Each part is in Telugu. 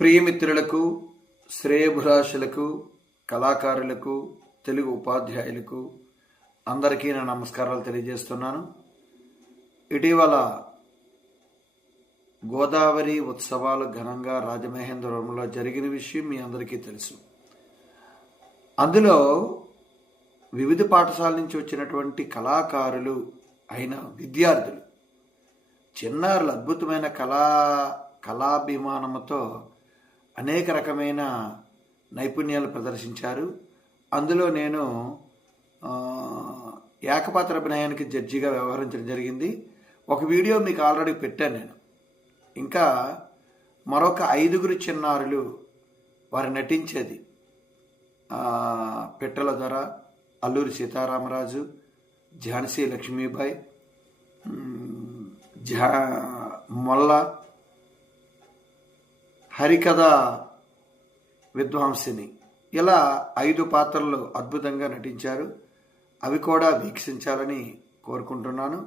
ప్రియమిత్రులకు, శ్రేయభిలాషులకు, కళాకారులకు, తెలుగు ఉపాధ్యాయులకు అందరికీ నా నమస్కారాలు తెలియజేస్తున్నాను. ఇటీవల గోదావరి ఉత్సవాలు ఘనంగా రాజమహేంద్రవరంలో జరిగిన విషయం మీ అందరికీ తెలుసు. అందులో వివిధ పాఠశాల నుంచి వచ్చినటువంటి కళాకారులు అయిన విద్యార్థులు, చిన్నారులు అద్భుతమైన కళాభిమానంతో అనేక రకమైన నైపుణ్యాలు ప్రదర్శించారు. అందులో నేను ఏకపాత్ర అభినయానికి జడ్జిగా వ్యవహరించడం జరిగింది. ఒక వీడియో మీకు ఆల్రెడీ పెట్టాను నేను. ఇంకా మరొక 5 చిన్నారులు వారు నటించేది పిట్టల దొర, అల్లూరి సీతారామరాజు, ఝాన్సీ లక్ష్మీబాయి, మొల్ల, హరికథ విద్వాంసిని, ఇలా 5 పాత్రలు అద్భుతంగా నటించారు. అవి కూడా వీక్షించాలని కోరుకుంటున్నాను.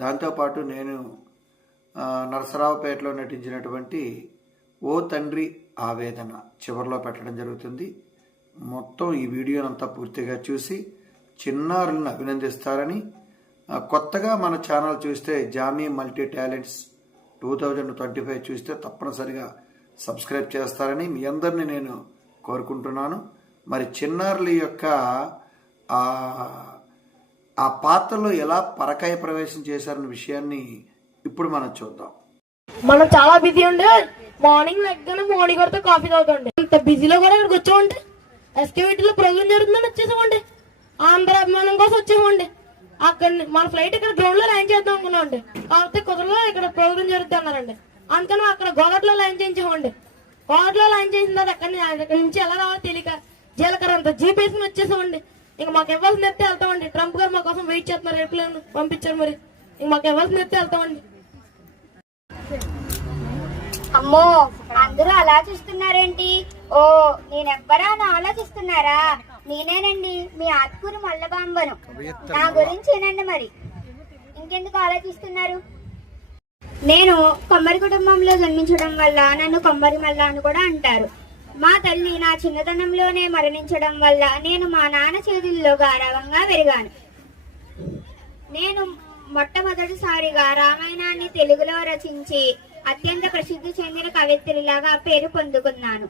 దాంతోపాటు నేను నరసరావుపేటలో నటించినటువంటి ఓ తండ్రి ఆవేదన చివరిలో పెట్టడం జరుగుతుంది. మొత్తం ఈ వీడియోనంతా పూర్తిగా చూసి చిన్నారులను అభినందిస్తారని, కొత్తగా మన ఛానల్ చూస్తే జామీ మల్టీ టాలెంట్స్ 2025 చూస్తే తప్పనిసరిగా సబ్స్క్రైబ్ చేస్తారని మీ అందరినీ నేను కోరుకుంటున్నాను. మరి చిన్నారుల యొక్క ఆ పాత్రలో ఎలా పరకాయ ప్రవేశం చేశారన్న విషయాన్ని ఇప్పుడు మనం చూద్దాం. మనం చాలా బిజీ ఉండే, మార్నింగ్ లెగ్గానే మార్నింగ్ వరకు కాఫీ తాగుతుండే. ఇంత బిజీలో కూడా ఇక్కడికి వచ్చామండి. ఎస్కేవిటీలో ప్రోగ్రామ్ జరుగుతుందని వచ్చేసామండి. ఆంధ్ర అభిమానం కోసం వచ్చేసామండి. అక్కడ మన ఫ్లైట్ ఇక్కడ గ్రౌండ్ లో ల్యాండ్ చేద్దాం అనుకున్నామండి. కాకపోతే కుదరలో ఇక్కడ ప్రోగ్రామ్ జరుగుతుంది అన్నారండి. అందుకని అక్కడ గోగట్లో ల్యాండ్ చేయించామండి. గోగట్లో ల్యాండ్ చేసిన తర్వాత అక్కడి నుంచి ఎలా రావాలో తెలియక జీలకర్ర అంత జీపేసి వచ్చేసామండి. ఇంక మాకు ఇవ్వాల్సిన ఎత్తే వెళ్తామండి. ట్రంప్ గారు మా కోసం వెయిట్ చేస్తున్నారు, ఎయిర్ప్లేన్ పంపించారు. మరి ఇంక మాకు ఇవ్వాల్సిన ఎత్తే వెళ్తామండి. అమ్మో, అందరూ అలా చూస్తున్నారేంటి? ఓ, నేనెవ్వరా అని ఆలోచిస్తున్నారా? నేనేనండి, మీ ఆత్కూరు మల్లబాంబను. నా గురించేనండి. మరి ఇంకెందుకు ఆలోచిస్తున్నారు? నేను కమ్మరి కుటుంబంలో జన్మించడం వల్ల నన్ను కమ్మరి మల్ల అని కూడా అంటారు. మా తల్లి నా చిన్నతనంలోనే మరణించడం వల్ల నేను మా నాన్న చేతుల్లో గారావంగా పెరిగాను. నేను మొట్టమొదటిసారిగా రామాయణాన్ని తెలుగులో రచించి అత్యంత ప్రసిద్ధి చెందిన కవిత్రిలాగా పేరు పొందుకున్నాను.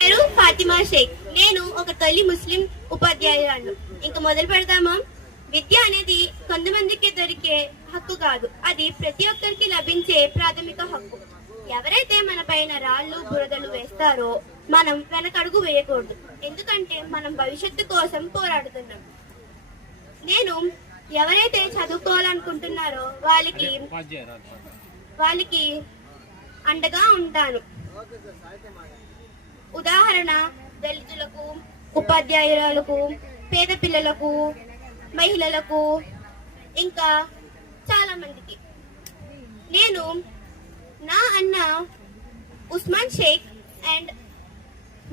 పేరు ఫాతిమా షేక్. నేను ఒక తల్లి ముస్లిం ఉపాధ్యాయురాలు. ఇంకా మొదలు పెడదామా? విద్య అనేది కొంతమందికి దొరికే హక్కు కాదు, అది ప్రతి ఒక్కరికి లభించే ప్రాథమిక హక్కు. ఎవరైతే మన పైన రాళ్ళు బురదలు వేస్తారో మనం వెనకడుగు వేయకూడదు. ఎందుకంటే మనం భవిష్యత్తు కోసం పోరాడుతున్నాం. నేను ఎవరైతే చదువుకోవాలనుకుంటున్నారో వాళ్ళకి అండగా ఉంటాను. ఉదాహరణ, దళితులకు, ఉపాధ్యాయురాలకు, పేద పిల్లలకు, మహిళలకు, ఇంకా చాలా మందికి. నేను నా అన్న ఉస్మాన్ షేక్ అండ్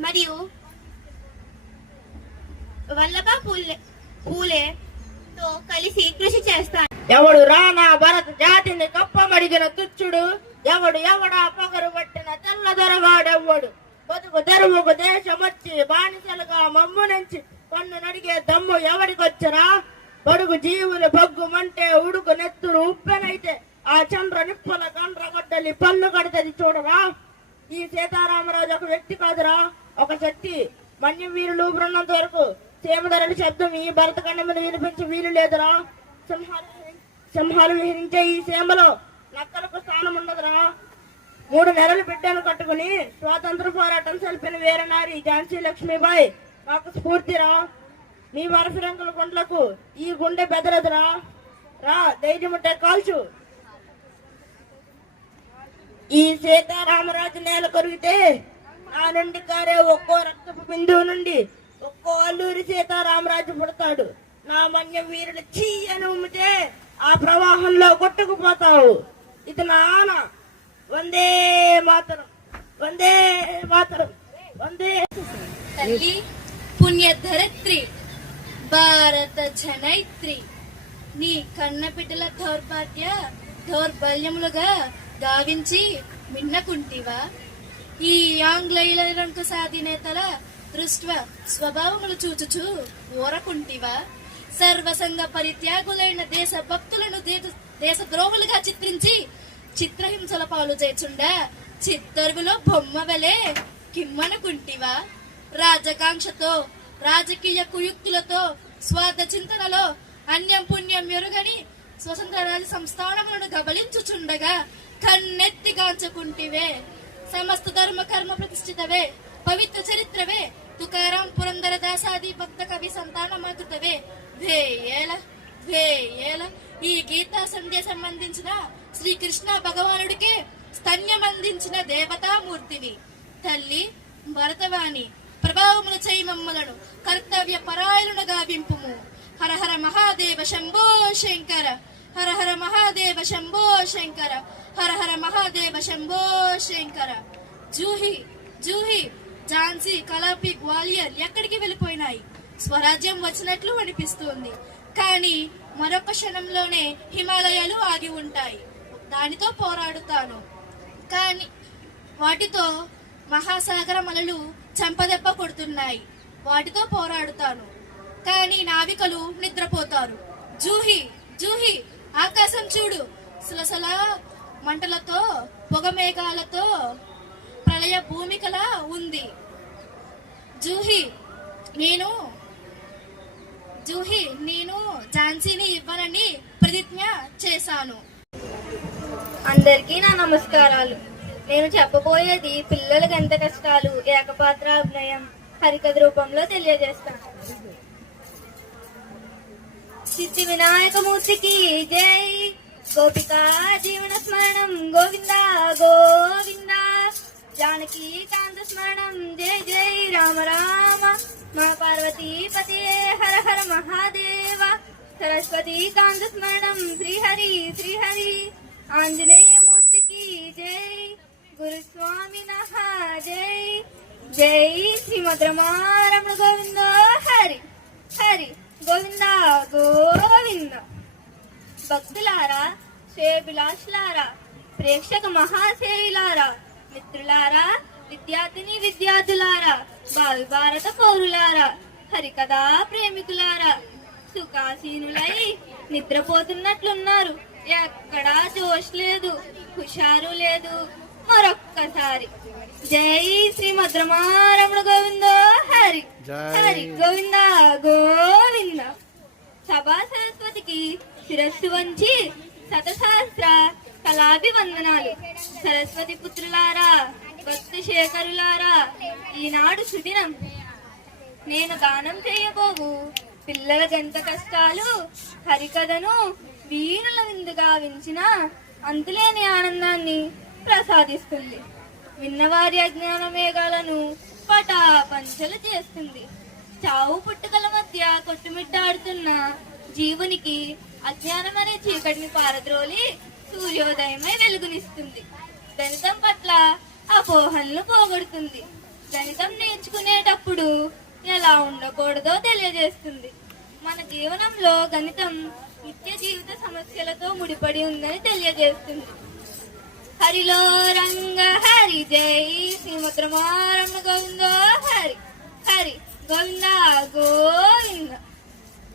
మరియు వల్లభా పూలేతో కలిసి కృషి చేస్తాను. ఎవడు రానా భరత జాతిని కప్పమడిగిన తుచ్చుడు, ఎవడా పొగరు పట్టిన తెల్లదొరగాడెవ్వడు, బతుకు తెరువుకు దేశమొచ్చి బానిసలుగా మమ్ము నుంచి పన్ను నడిగే దమ్ము ఎవడికొచ్చరా? బడుగు జీవులు బొగ్గుమంటే ఉడుకు నెత్తురు ఉప్పెనైతే ఆ చంద్ర నిప్పుల కండ్రగొడ్డలి పన్ను కడతది చూడరా. ఈ సీతారామరాజు ఒక వ్యక్తి కాదురా, ఒక శక్తి. మన్యం వీరులు బృన్నంత వరకు సీమధరని శబ్దం ఈ భరతఖండం మీద వినిపించే వీలు లేదురా. సింహాలు విహరించే ఈ సీమలో నక్కలకు స్థానం ఉండదురా. 3 నెలలు బిడ్డను కట్టుకుని స్వాతంత్ర పోరాటం సల్పిన వీరనారి ఝాన్సీ లక్ష్మీబాయి నాకు స్ఫూర్తిరా. మీ వరఫిరంగుల గుండ్లకు ఈ గుండె బెదరదురా. రా, ధైర్యముంటే కాల్చు. ఈ సీతారామరాజు నేల కొరిగితే నా నుండి కారే ఒక్కో రక్తపు బిందువు నుండి ఒక్కో అల్లూరి సీతారామరాజు పుడతాడు. నా మన్యం వీరుడు చీ అని ఉమ్మితే ఆ ప్రవాహంలో కొట్టుకుపోతావు. ఇది నా ఆన. వందే మాతరం, వందే మాతరం, వందే. తల్లి పుణ్యధరిత్రి, భారత జనైత్రి, నీ కన్నపిటల దౌర్బల్యములుగా గావించి మిన్నకుంటివా? ఈ ఆంగ్లేయులకు సాధినేతల దృష్ట్యా స్వభావములు చూచుచు ఊరకుంటివా? సర్వసంగ పరిత్యాగులైన దేశ భక్తులను దేశ ద్రోహులుగా చిత్రించి చిత్రహింసల పాలు చేచుండా చిత్తరువులో బొమ్మ వలె కిమ్మనుకుంటివా? రాజకాంక్షతో రాజకీయ కుయుక్తులతో స్వార్థ చింతనలో అన్యం పుణ్యం ఎరుగని స్వతంత్ర రాజ సంస్థానములను గబలించుచుండగా కన్నెత్తిగాంచుకుంటివే. సమస్త ధర్మ కర్మ ప్రతిష్ఠితవే, పవిత్ర చరిత్రవే, తుకారాం పురందర దాసాది భక్త కవి సంతాన మాతృతవే. వేయేల ఈ గీతా సందేశం అందించిన శ్రీకృష్ణ భగవానుడికే స్తన్యం అందించిన దేవతామూర్తివి. తల్లి భరతవాణి ప్రభావమును చేయి మమ్మలను కర్తవ్య పరాయణును గావింపుము. హర హర మహాదేవ శంభో శంకర, హర హర మహాదేవ శంభో శంకర, హర హర మహాదేవ శంభో శంకర. జూహి జూహి ఝాన్సీ, కలాపి, గ్వాలియర్ ఎక్కడికి వెళ్ళిపోయినాయి? స్వరాజ్యం వచ్చినట్లు అనిపిస్తుంది, కానీ మరొక క్షణంలోనే హిమాలయాలు ఆగి ఉంటాయి. దానితో పోరాడుతాను, కానీ వాటితో మహాసాగర మలలు చెంపదెబ్బ కొడుతున్నాయి. వాటితో పోరాడుతాను, కానీ నావికలు నిద్రపోతారు. జూహి జూహి ఆకాశం చూడు, సులసల మంటలతో పొగ మేఘాలతో ప్రళయ భూమికలా ఉంది. జూహి నేను ఝాన్సీని ఇవ్వనని ప్రతిజ్ఞ చేశాను. అందరికీ నా నమస్కారాలు. నేను చెప్పబోయేది పిల్లలకు ఎంత కష్టాలు ఏకపాత్ర అభినయం హరికథ రూపంలో తెలియజేస్తాను. సిద్ధి వినాయకమూర్తికి జై. గోపికా జీవన స్మరణం గోవింద గోవింద. జానకి కాంత స్మరణం జై జై రామ రామ. మా పార్వతీపతి హర హర మహాదేవ. సరస్వతి కాంత స్మరణం శ్రీహరి శ్రీహరి. ఆంజనేయ మూర్తికి జై. గురుస్వామి నః జై. జై శ్రీమద్రమారమణ గోవింద హరి హరి గోవింద గోవింద. భక్తులారా, శ్రేభిలాషులారా, ప్రేక్షక మహాశైలారా, మిత్రులారా, విద్యార్థిని విద్యార్థులారా, భావి భారత పౌరులారా, హరికథా ప్రేమికులారా, సుఖాసీనులై నిద్రపోతున్నట్లున్నారు. ఎక్కడా జోష్ లేదు, హుషారు లేదు. మరొక్కసారి జై శ్రీమద్రమారమణ గోవింద హరి హరి గోవింద గోవింద. సభా సరస్వతికి శిరస్సు వంచి శతసహస్ర కళాభివందనాలు. సరస్వతి పుత్రులారా, భక్తి శేఖరులారా, ఈనాడు సుదినం. నేను దానం చేయబోవు పిల్లలకెంత కష్టాలు హరికథను వీణుల విందుగా వించిన అంతులేని ఆనందాన్ని ప్రసాదిస్తుంది. విన్నవారి అజ్ఞాన మేఘాలను పటాపంచలు చేస్తుంది. చావు పుట్టుకల మధ్య కొట్టుమిట్టాడుతున్న జీవునికి అజ్ఞానం అనే చీకటిని పారద్రోలి సూర్యోదయమై వెలుగునిస్తుంది. గణితం పట్ల అపోహలను పోగొడుతుంది. గణితం నేర్చుకునేటప్పుడు ఎలా ఉండకూడదో తెలియజేస్తుంది. మన జీవనంలో గణితం నిత్య జీవిత సమస్యలతో ముడిపడి ఉందని తెలియజేస్తుంది. హరిలో రంగ హరి జై శ్రీమద్రమారమణ గోవింద హరి హరి గోవింద గోవింద.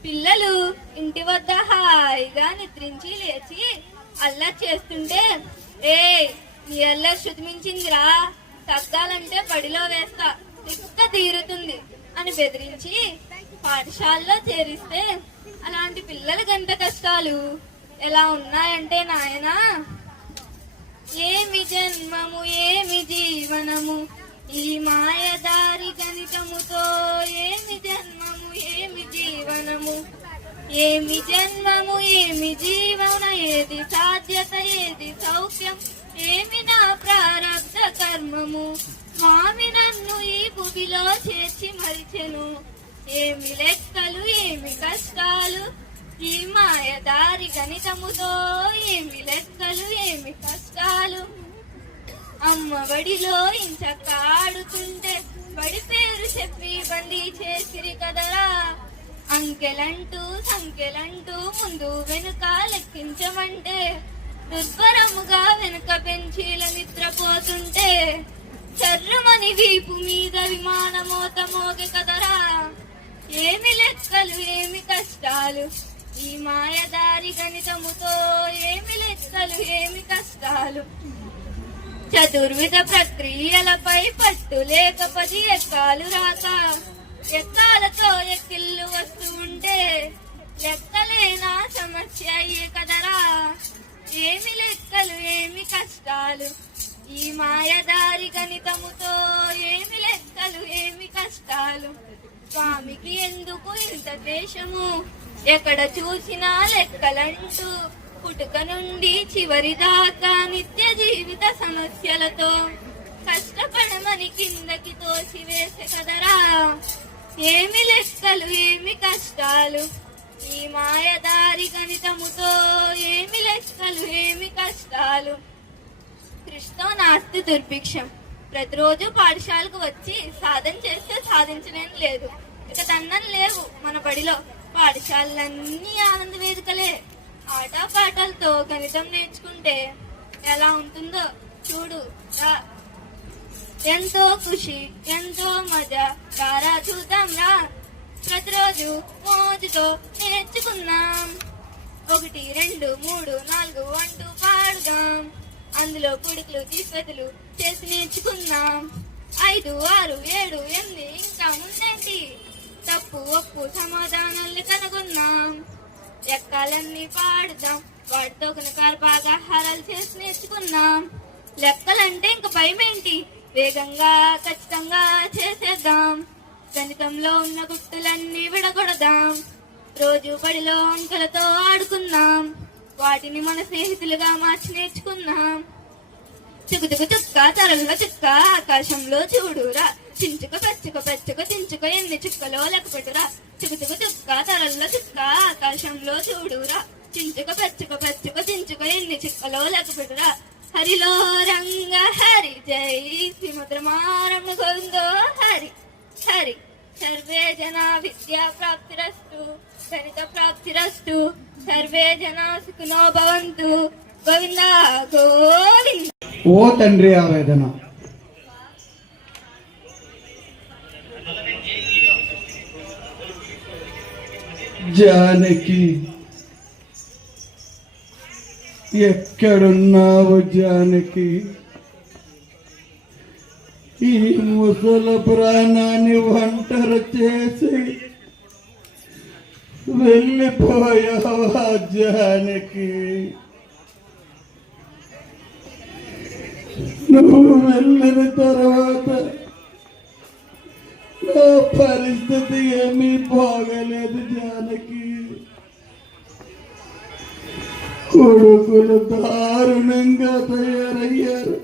పిల్లలు ఇంటి వద్ద హాయిగా నిద్రించి లేచి అల్లరి చేస్తుంటే, నీ అల్లరి శృతి మించిందిరా, తగ్గాలంటే బడిలో వేస్తా, తిక్క తీరుతుంది అని బెదిరించి పాఠశాలలో చేరిస్తే అలాంటి పిల్లల గంట కష్టాలు ఎలా ఉన్నాయంటే నాయనా, ఏమి జన్మము ఏమి జీవనము ఈ మాయదారి గణితముతో. ఏమి జన్మము ఏమి జీవనము, ఏమి జన్మము ఏమి జీవన, ఏది సాధ్యత ఏది సౌఖ్యం, ఏమి నా ప్రారబ్ధ కర్మము. స్వామి నన్ను ఈ భూమిలో చేర్చి మరిచెను. ఏమి లెక్కలు ఏమి కష్టాలు ఈ మాయదారి గణితముతో. ఏమి లెక్కలు ఏమి కష్టాలు. అమ్మ బడిలో ఇంచకాడుతుంటే బడి పేరు చెప్పి బందీ చేసిరి కదరా. అంకెలంటూ సంఖ్యలంటూ ముందు వెనుక లెక్కించమంటే దుర్భరముగా వెనుక బెంచీల నిద్రపోతుంటే చర్రమని వీపు మీద విమానమోత మోగే కదరా. ఏమి లెక్కలు ఏమి కష్టాలు ఈ మాయదారి గణితముతో, ఏమి లెక్కలు ఏమి కష్టాలు. చతుర్విధ ప్రక్రియలపై పట్టు లేకపోతే ఎక్కాలు రాక, ఎక్కాలతో ఎక్కిళ్ళు వస్తూ ఉంటే లెక్కలేనా సమస్య అయ్యే కదరా. ఏమి లెక్కలు ఏమి కష్టాలు ఈ మాయదారి గణితముతో, ఏమి లెక్కలు ఏమి కష్టాలు. స్వామికి ఎందుకు ఇంత ద్వేషము, ఎక్కడ చూసినా లెక్కలంటూ, పుట్టుక నుండి చివరి దాకా నిత్య జీవిత సమస్యలతో కష్టపడమని కిందకి తోసివేసే కదరా. ఏమి లెక్కలు ఏమి కష్టాలు ఈ మాయదారి గణితముతో, ఏమి లెక్కలు ఏమి కష్టాలు. కృష్ణో నాస్తి దుర్భిక్షం. ప్రతిరోజు పాఠశాలకు వచ్చి సాధన చేస్తే సాధించలేం లేదు. ఇక దండం లేవు మన బడిలో. పాఠశాలలన్నీ ఆనంద వేదికలే. ఆటా పాటలతో గణితం నేర్చుకుంటే ఎలా ఉంటుందో చూడు రా. ఎంతో ఖుషి ఎంతో మజా, రారా చూద్దాం రా. ప్రతిరోజు మోజుతో నేర్చుకున్నాం. 1 2 3 4 అంటూ పాడుదాం. అందులో కుడుకులు తీసుకెతులు చేసి నేర్చుకున్నాం. 5 6 7 8 ఇంకా ముందేంటి, తప్పు ఒప్పు సమాధానాల్ని కనుగొన్నాం. లెక్కలన్నీ పాడుదాం, వాటితో కనుక బాగా హారాలు చేసి నేర్చుకున్నాం. లెక్కలంటే ఇంక భయమేంటి, వేగంగా ఖచ్చితంగా చేసేద్దాం. గణితంలో ఉన్న గుర్తులన్నీ విడగొడదాం. రోజు బడిలో అంకెలతో ఆడుకున్నాం, వాటిని మన స్నేహితులుగా మార్చి నేర్చుకున్నాం. చుకుచుకు చుక్క తరల్లో చుక్క ఆకాశంలో చూడురా, చించుక పెచ్చుక పెచ్చుక చించుక ఎన్ని చుక్కలో లెక్కపెట్టురా. చుకుచుకు చుక్క తరల్లో చుక్క ఆకాశంలో చూడురా, చించుక పెచ్చుక పెచ్చుక చించుక ఎన్ని చుక్కలో లెక్కపెట్టురా. హరిలో రంగ హరి జై శ్రీమద్రమారణ గోవిందో హరి హరి. సర్వే జనా విద్యా ప్రాప్తిరస్తు, గణిత ప్రాప్తిరస్తు, సర్వే జనా సుఖినో భవంతు. గోవింద గోవింద. ఓ తండ్రి ఆవేదన. జానకి ఎక్కడున్నావు జానకి? ఈ ముసల ప్రాణాన్ని ఒంటరి చేసి వెళ్ళిపోయావా జానకి? నువ్వు వెళ్ళిన తర్వాత నా పరిస్థితి ఏమీ బాగలేదు జానకి. కొడుకులు దారుణంగా తయారయ్యారు.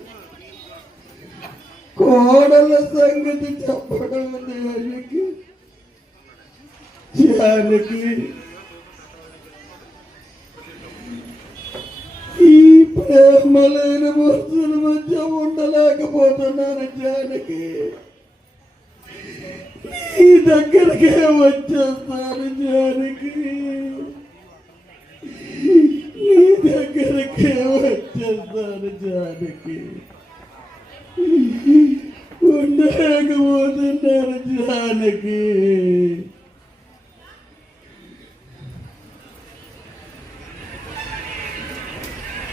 కోడల సంగతి చెప్పడం జానకి. జానకి ఈ ప్రేమలైన మనుషుల మధ్య ఉండలేకపోతున్నాను జానకి. నీ దగ్గరకే వచ్చేస్తాను జానకి. నీ దగ్గరకే వచ్చేస్తాను జానకి. ఉండలేకపోతున్నారు జానకి.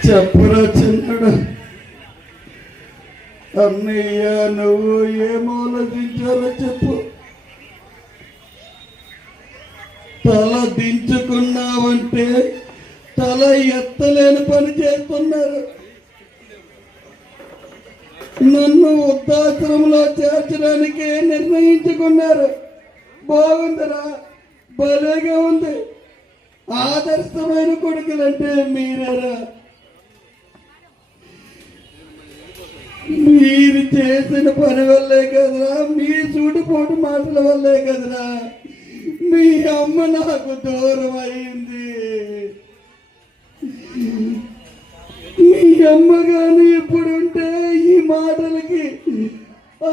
చెప్పురా చిన్నడు. అన్నయ్య నువ్వు ఏమోలోచించారో చెప్పు. తల దించుకున్నావంటే తల ఎత్తలేని పని చేస్తున్నారు. నన్ను వృద్ధాశ్రమంలో చేర్చడానికి నిర్ణయించుకున్నారు. బాగుందిరా, భలేగా ఉంది. ఆదర్శమైన కొడుకులంటే మీరేరా. మీరు చేసిన పని వల్లే కదరా, మీ సూటిపోటు మాటల వల్లే కదరా మీ అమ్మ నాకు దూరం అయింది. మీ అమ్మ కానీ ఇప్పుడుంటే ఈ మాటలకి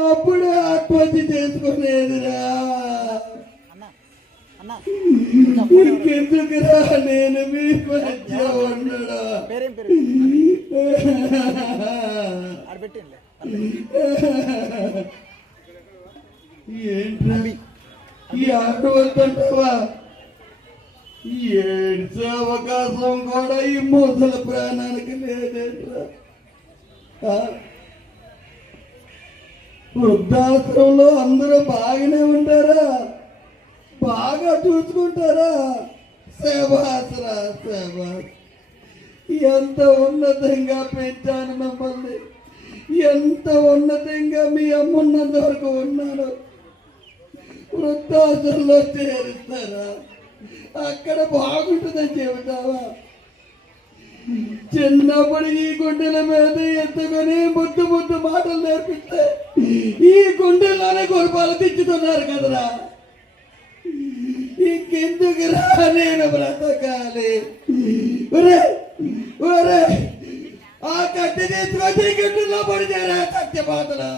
అప్పుడే ఆత్మహత్య చేసుకునేదిరా. ఇంకెందుకురా నేను మీ మధ్య ఉండడా. ఏంట్రా ఈ ఆట వద్దంటావా? ఏడ్చే అవకాశం కూడా ఈ ముసలి ప్రాణానికి లేదేంట్రా? వృద్ధాశ్రమంలో అందరూ బాగానే ఉంటారా? బాగా చూసుకుంటారా? సేవాసరా సేవాస్. ఎంత ఉన్నతంగా పెంచాను మిమ్మల్ని, ఎంత ఉన్నతంగా మీ అమ్మున్నంత వరకు ఉన్నాను. వృద్ధాశ్రమంలో చేరుస్తారా? అక్కడ బాగుంటుందని చెబుతావా? చిన్నప్పుడు ఈ గుండెల మీద ఎత్తుకొని ముద్దు ముద్దు మాటలు నేర్పిస్తే ఈ గుండెల్లోనే గురుపాలు తెచ్చుతున్నారు కదరా. ఇంకెందుకురా నేను బ్రతకాలి? ఆ కట్టె తీసుకొచ్చి గుండెల్లో పడిచారా సత్యపాతలు.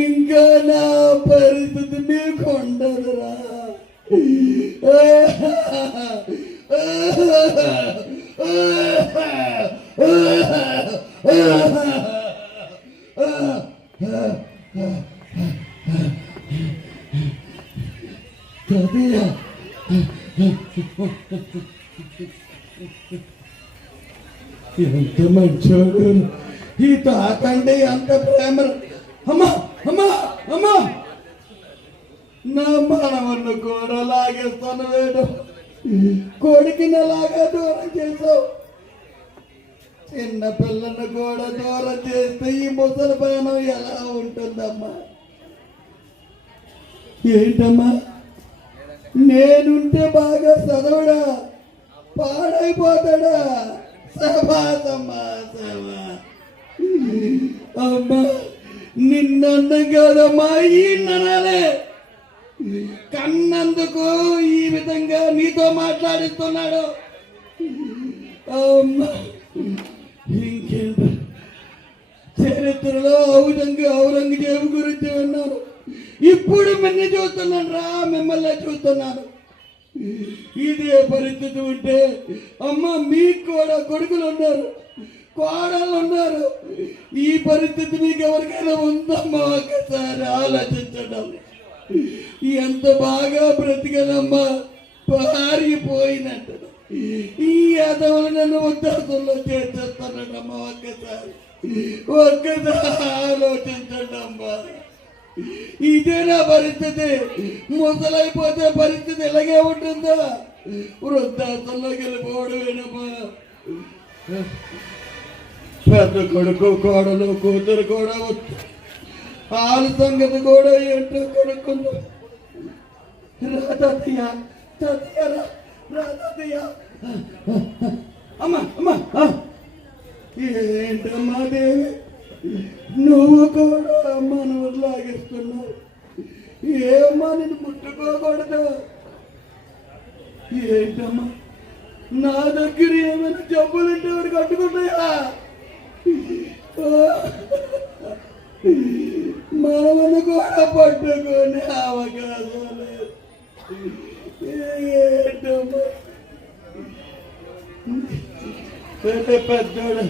ఇంకా నా పరిస్థితి మీకు ఉండదురా. ఎంత మంచోడు ఈ తాకండి, అంత ప్రేమ. అమ్మా అమ్మా అమ్మా, నా మనవన్ను కూడా లాగేస్తాను వేడు. కొడుకుని అలాగా దూరం చేసావు, చిన్న పిల్లను కూడా దూరం చేస్తే ఈ ముసలి ప్రాణం ఎలా ఉంటుందమ్మా? ఏంటమ్మా నేనుంటే బాగా చదవడా, పాడైపోతాడా? సభాసమ్మా సభా. అమ్మా నిన్నన్ను కాదమ్మా ఈ ననాలే కన్నందుకు ఈ విధంగా నీతో మాట్లాడిస్తున్నాడు. అమ్మా ఇంకేంట చరిత్రలో ఔరంగజేబు గురించి విన్నాను, ఇప్పుడు మిమ్మల్ని చూస్తున్నాను రా, మిమ్మల్ని చూస్తున్నాను. ఇదే పరిస్థితి ఉంటే అమ్మ మీకు కూడా కొడుకులు ఉన్నారు, కోడళ్ళు ఉన్నారు. ఈ పరిస్థితి మీకు ఎవరికైనా ఉందమ్మా? ఒక్కసారి ఆలోచించడం. ఎంత బాగా బ్రతికనమ్మా, పారిపోయినట్టు ఈ యాదవులు నన్ను ఉద్దేశంలో చేర్చేస్తున్నాడమ్మా. ఒక్కసారి ఆలోచించండి అమ్మా. ఇదే నా పరిస్థితి. ముసలైపోతే పరిస్థితి ఇలాగే ఉంటుందా? వృద్ధాశ్రమంలోకి వెళ్ళిపోవడమేనమ్మా. పెద్ద కొడుకు కోడలు కూతురు కూడా వాళ్ళ సంగతి కూడా ఏంటో కొనుక్కుందా. రాతయ్య రాతయ్య అమ్మా అమ్మా, ఏంటమ్మా దేవి నువ్వు కూడా అమ్మను లాగేస్తున్నావు? ఏమ్మా నేను ముట్టుకోకూడదు? ఏంటమ్మా నా దగ్గర ఏమైనా జబ్బులుంటే వాడికి కట్టుకుంటాయా? మనమను కూడా పట్టుకునే అవకాశం లేదు. ఏంటమ్మా పెద్దోడు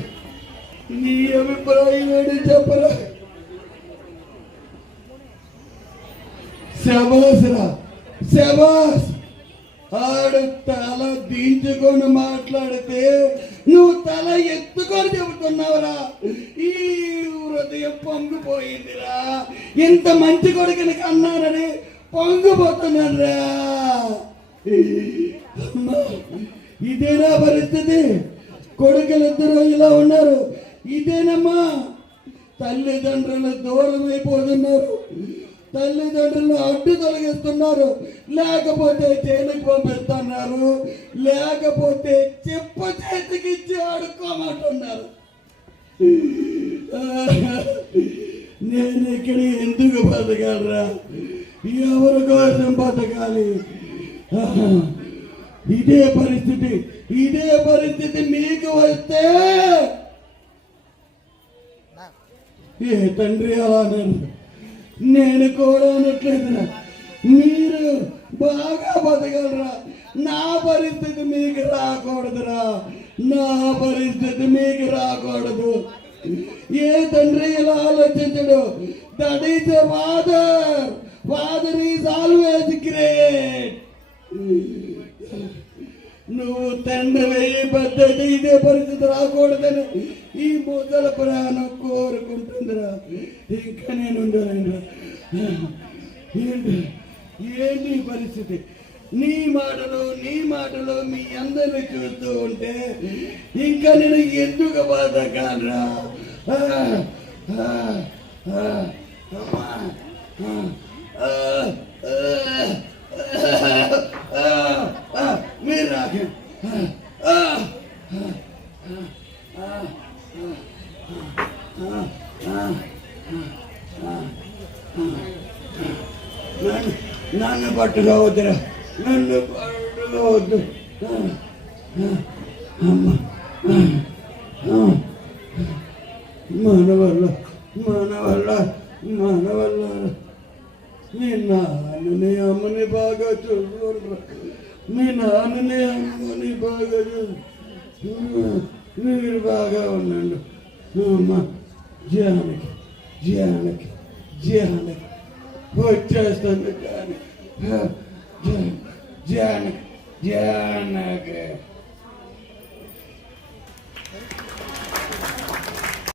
నీ అభిప్రాయం ఏంటి చెప్పరా? శబాస్రా శబాస్. ఆడు తల దించుకొని మాట్లాడితే నువ్వు తల ఎత్తుకొని చెబుతున్నావురా. ఈ హృదయం పొంగిపోయిందిరా. ఇంత మంచి కొడుకుని కన్నానని పొంగిపోతున్నారా. ఇదేనా పరిస్థితి? కొడుకులిద్దరూ ఇలా ఉన్నారు. ఇదేనమ్మా తల్లిదండ్రులు దూరం అయిపోతున్నారు, తల్లిదండ్రులు అడ్డు తొలగిస్తున్నారు, లేకపోతే జైలుకి పంపిస్తున్నారు, లేకపోతే చెప్ప చేతికిచ్చి ఆడుకోమంటున్నారు. నేను ఇక్కడ ఎందుకు బతకాలరా? ఎవరి కోసం బతకాలి? ఇదే పరిస్థితి మీకు వస్తే ఏ తండ్రి అలా నేను కూడా అనట్లేదురా. మీరు బాగా బతకలరా. నా పరిస్థితి మీకు రాకూడదురా. నా పరిస్థితి మీకు రాకూడదు. ఏ తండ్రి ఇలా ఆలోచించడు? That is a father. Father is always great. నువ్వు తండ్రి అయ్యే పద్ధతి ఇదే పరిస్థితి రాకూడదని ఈ ముసల ప్రాణం కోరుకుంటుందిరా. ఇంకా నేను ఉండలేనురా. ఏంటి పరిస్థితి? నీ మాటలు మీ అందరిని చూస్తూ ఉంటే ఇంకా నేను ఎందుకు బతకాలరా? మీరు నాకు నన్ను పట్టుకోవద్దురా, నన్ను పట్టుకోవద్దు. మన వల్ల మీ నాన్నని అమ్మని బాగా చూసుకోరు. మీ నాన్నని అమ్మని బాగా మీరు బాగా ఉండండి. అమ్మ జానకి వచ్చేస్తుంది కానీ జానకి